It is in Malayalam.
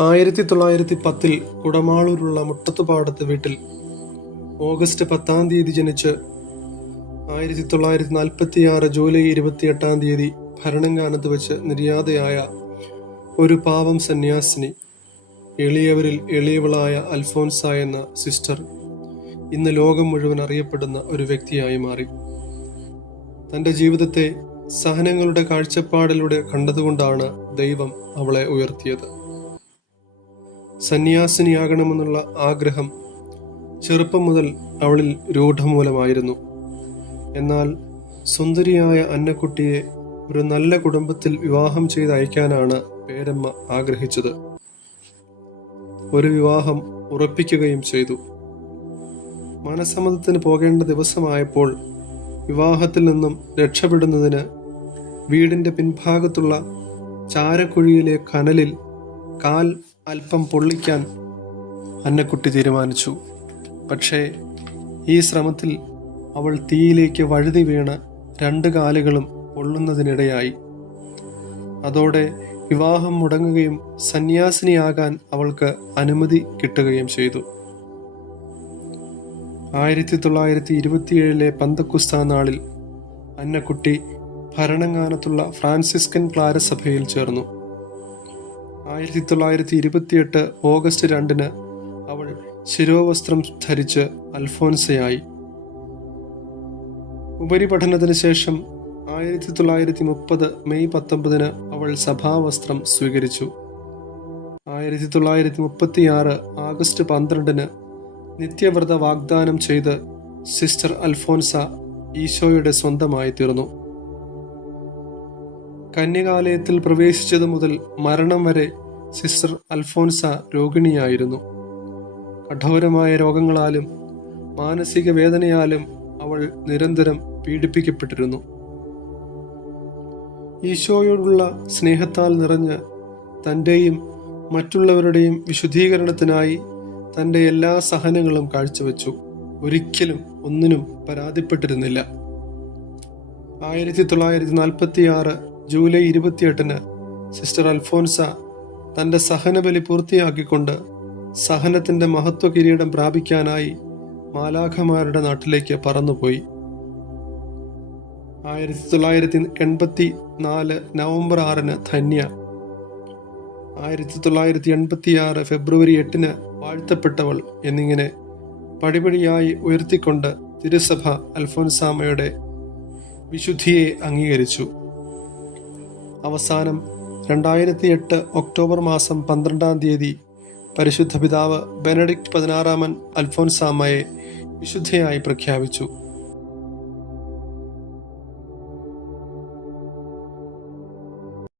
1910 കുടമാളൂരുള്ള മുട്ടത്തുപാടത്ത് വീട്ടിൽ ഓഗസ്റ്റ് 10 ജനിച്ച് 1946 ജൂലൈ 28 ഭരണങ്ങാനത്ത് വെച്ച് നിര്യാതയായ ഒരു പാവം സന്യാസിനി, എളിയവരിൽ എളിയവളായ അൽഫോൻസ എന്ന സിസ്റ്റർ ഇന്ന് ലോകം മുഴുവൻ അറിയപ്പെടുന്ന ഒരു വ്യക്തിയായി മാറി. തൻ്റെ ജീവിതത്തെ സഹനങ്ങളുടെ കാഴ്ചപ്പാടിലൂടെ കണ്ടതുകൊണ്ടാണ് ദൈവം അവളെ ഉയർത്തിയത്. സന്യാസിനിയാകണമെന്നുള്ള ആഗ്രഹം ചെറുപ്പം മുതൽ അവളിൽ രൂഢമൂലമായിരുന്നു. എന്നാൽ സുന്ദരിയായ അന്നക്കുട്ടിയെ ഒരു നല്ല കുടുംബത്തിൽ വിവാഹം ചെയ്ത് അയക്കാനാണ് പേരമ്മ ആഗ്രഹിച്ചത്. ഒരു വിവാഹം ഉറപ്പിക്കുകയും ചെയ്തു. മനസ്സമ്മതത്തിന് പോകേണ്ട ദിവസമായപ്പോൾ വിവാഹത്തിൽ നിന്നും രക്ഷപ്പെടുന്നതിന് വീടിൻ്റെ പിൻഭാഗത്തുള്ള ചാരക്കുഴിയിലെ കനലിൽ കാൽ അല്പം പൊള്ളിക്കാൻ അന്നക്കുട്ടി തീരുമാനിച്ചു. പക്ഷേ ഈ ശ്രമത്തിൽ അവൾ തീയിലേക്ക് വഴുതി വീണ് 2 കാലുകളും പൊള്ളുന്നതിനിടയായി. അതോടെ വിവാഹം മുടങ്ങുകയും സന്യാസിനിയാകാൻ അവൾക്ക് അനുമതി കിട്ടുകയും ചെയ്തു. 1927 പന്തക്കുസ്ത നാളിൽ അന്നക്കുട്ടി ഭരണങ്ങാനത്തുള്ള ഫ്രാൻസിസ്കൻ ക്ലാരസഭയിൽ ചേർന്നു. 1928 ഓഗസ്റ്റ് 2 അവൾ ശിരോവസ്ത്രം ധരിച്ച് അൽഫോൻസയായി. ഉപരിപഠനത്തിന് ശേഷം 1930 മെയ് 19 അവൾ സഭാവസ്ത്രം സ്വീകരിച്ചു. 1936 ആഗസ്റ്റ് 12 നിത്യവ്രത വാഗ്ദാനം ചെയ്ത് സിസ്റ്റർ അൽഫോൻസ ഈശോയുടെ സ്വന്തമായി തീർന്നു. കന്യകാലയത്തിൽ പ്രവേശിച്ചതു മുതൽ മരണം വരെ സിസ്റ്റർ അൽഫോൻസ രോഗിണിയായിരുന്നു. കഠോരമായ രോഗങ്ങളാലും മാനസിക വേദനയാലും അവൾ നിരന്തരം പീഡിപ്പിക്കപ്പെട്ടിരുന്നു. ഈശോയോടുള്ള സ്നേഹത്താൽ നിറഞ്ഞ് തൻ്റെയും മറ്റുള്ളവരുടെയും വിശുദ്ധീകരണത്തിനായി തൻ്റെ എല്ലാ സഹനങ്ങളും കാഴ്ചവെച്ചു. ഒരിക്കലും ഒന്നിനും പരാതിപ്പെട്ടിരുന്നില്ല. 1946 ജൂലൈ 28 സിസ്റ്റർ അൽഫോൻസ തൻ്റെ സഹനബലി പൂർത്തിയാക്കിക്കൊണ്ട് സഹനത്തിൻ്റെ മഹത്വ കിരീടം പ്രാപിക്കാനായി മാലാഖമാരുടെ നാട്ടിലേക്ക് പറന്നുപോയി. 1984 നവംബർ 6 ധന്യ, 1986 ഫെബ്രുവരി 8 വാഴ്ത്തപ്പെട്ടവൾ എന്നിങ്ങനെ പടിപടിയായി ഉയർത്തിക്കൊണ്ട് തിരുസഭ അൽഫോൻസാമ്മയുടെ വിശുദ്ധിയെ അംഗീകരിച്ചു. അവസാനം 2008 ഒക്ടോബർ മാസം 12 പരിശുദ്ധ പിതാവ് ബെനഡിക്ട് 16 അൽഫോൻസാമ്മയെ വിശുദ്ധയായി പ്രഖ്യാപിച്ചു.